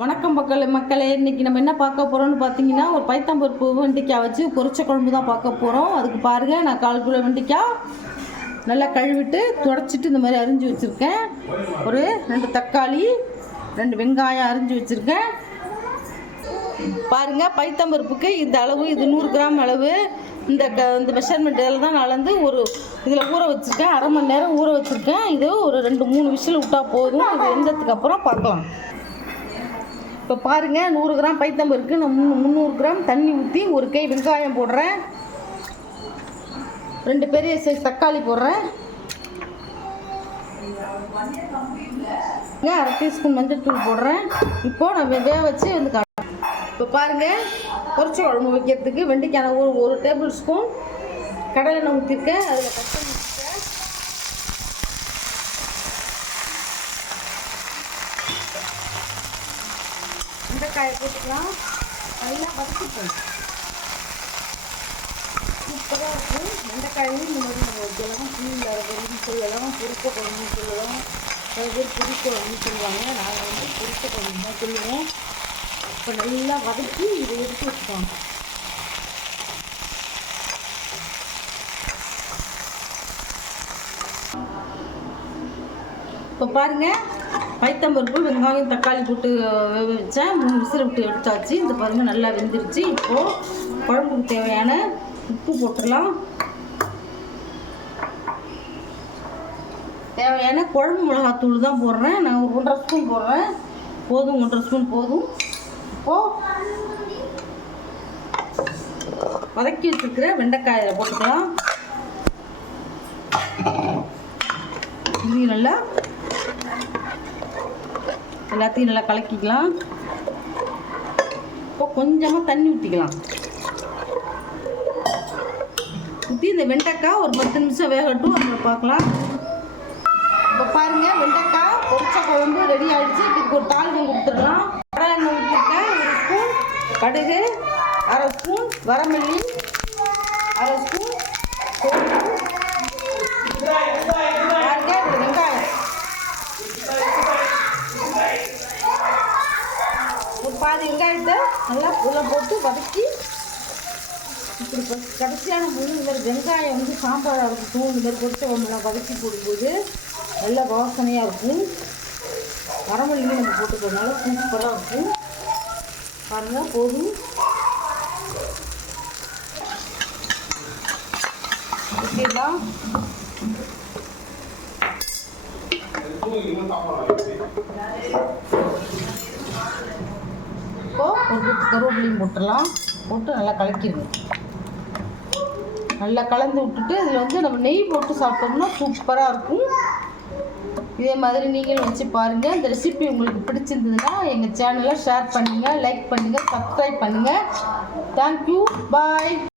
வணக்கம் மக்கள் மக்களே இன்றைக்கி நம்ம என்ன பார்க்க போகிறோம்னு பார்த்தீங்கன்னா ஒரு பைத்தம்பருப்பு வெண்டைக்காய் வச்சு பொரிச்ச குழம்பு தான் பார்க்க போகிறோம் அதுக்கு பாருங்கள் நான் கால் கிலோ வெண்டைக்காய் நல்லா கழுவிட்டு துடைச்சிட்டு இந்த மாதிரி அரிஞ்சு வச்சுருக்கேன். ஒரு ரெண்டு தக்காளி ரெண்டு வெங்காயம் அரிஞ்சு வச்சுருக்கேன். பாருங்கள் பைத்தம்பருப்புக்கு இந்த அளவு இது நூறு கிராம் அளவு. இந்த க இந்த மெஷர்மெண்ட் இதில் தான் நான் அளந்து ஒரு இதில் ஊற வச்சுருக்கேன். அரை மணி நேரம் ஊற வச்சுருக்கேன். இது ஒரு ரெண்டு மூணு விசில் விட்டால் போதும். இது வெந்ததுக்கு அப்புறம் பார்க்கலாம். இப்போ பாருங்கள் நூறு கிராம் பைத்தம்பருக்கு நான் முந்நூறு கிராம் தண்ணி ஊற்றி ஒரு கை வெங்காயம் போடுறேன். ரெண்டு பெரிய சைஸ் தக்காளி போடுறேன். அரை டீஸ்பூன் மஞ்சள் தூள் போடுறேன். இப்போ நான் வே- வேக வச்சு வந்து காட்டுறேன் இப்போ பாருங்கள் பொரிச்ச குழம்பு வைக்கிறதுக்கு வெண்டைக்கான ஒரு ஒரு டேபிள் ஸ்பூன் கடலெண்ணெய் ஊற்றிருக்கேன் அதில் கஷ்டம் பண்ணி வச்சுருக்கேன் வெண்டைக்காயை போட்டுக்கலாம். நல்லா வதக்கிப்போம் சூப்பராக இருக்கும். வெண்டைக்காயும் இந்த மாதிரி நம்ம வைக்கலாம் புளியில் அரைக்கிறதுன்னு சொல்லலாம். பொரிச்ச குழம்புன்னு சொல்லலாம். சில பேர் பொரிச்ச குழம்புன்னு சொல்லுவாங்க. நாங்கள் வந்து பொரிச்ச குழம்பு தான் சொல்லுவோம் இப்போ நல்லா வதக்கி இதை எடுத்து வச்சுக்கோங்க இப்போ பாருங்கள் பைத்தம்பருப்பு வெங்காயம் தக்காளி போட்டு வேக வச்சேன் மூணு விசில் விட்டு எடுத்தாச்சு. இந்த பாருங்க நல்லா வெந்துருச்சு. இப்போது குழம்புக்கு தேவையான உப்பு போட்டுடலாம். தேவையான குழம்பு மிளகாத்தூள் தான் போடுறேன். நான் ஒரு ஒன்றரை ஸ்பூன் போடுறேன். போதும் ஒன்றரை ஸ்பூன் போதும். இப்போது வதக்கி வச்சுருக்கிற வெண்டைக்காயை போட்டுக்கலாம். இது நல்லா எல்லாத்தையும் நல்லா கலக்கிக்கலாம். இப்போ கொஞ்சமாக தண்ணி ஊற்றிக்கலாம் ஊற்றி இந்த வெண்டைக்காய் ஒரு பத்து நிமிஷம் வேகட்டும் அப்புறம் பார்க்கலாம். இப்போ பாருங்கள் வெண்டைக்காய் பொரிச்ச குழம்பு ரெடி ஆகிடுச்சு இதுக்கு ஒரு தாளிகம் கொடுத்துடலாம். கடலை எண்ணெய் ஊற்றிருக்கேன் ஒரு ஸ்பூன் கடுகு அரை ஸ்பூன் வரமல்லி அரை ஸ்பூன் சோம்பு பாருங்க இது வெங்காயம் ஒரு பாதி வெங்காயத்தை நல்லா உள்ள போட்டு வதக்கி இப்படி கடைசியான போது இந்த மாதிரி வெங்காயம் வந்து சாம்பார் இருக்கட்டும் இந்த மாதிரி பொரிச்ச குழம்புலாம் வதக்கி போடும்போது நல்ல வாசனையாக இருக்கும். வரமல்லியும் நம்ம போட்டுக்கிறதுனால சூப்பராக இருக்கும். பாருங்கள் போதும். ஓகேவா இப்போ ஒரு குத்து கருவேப்பிலையும் போட்டுடலாம். போட்டு நல்லா கலக்கிடுங்க நல்லா கலந்து விட்டுட்டு இதில் வந்து நம்ம நெய் போட்டு சாப்பிட்டோம்னா சூப்பராக இருக்கும். இதே மாதிரி நீங்களும் வச்சு பாருங்கள் இந்த ரெசிபி உங்களுக்கு பிடிச்சிருந்ததுன்னா எங்கள் சேனலை ஷேர் பண்ணுங்கள் லைக் பண்ணுங்கள் சப்ஸ்கிரைப் பண்ணுங்கள் தேங்க்யூ பாய்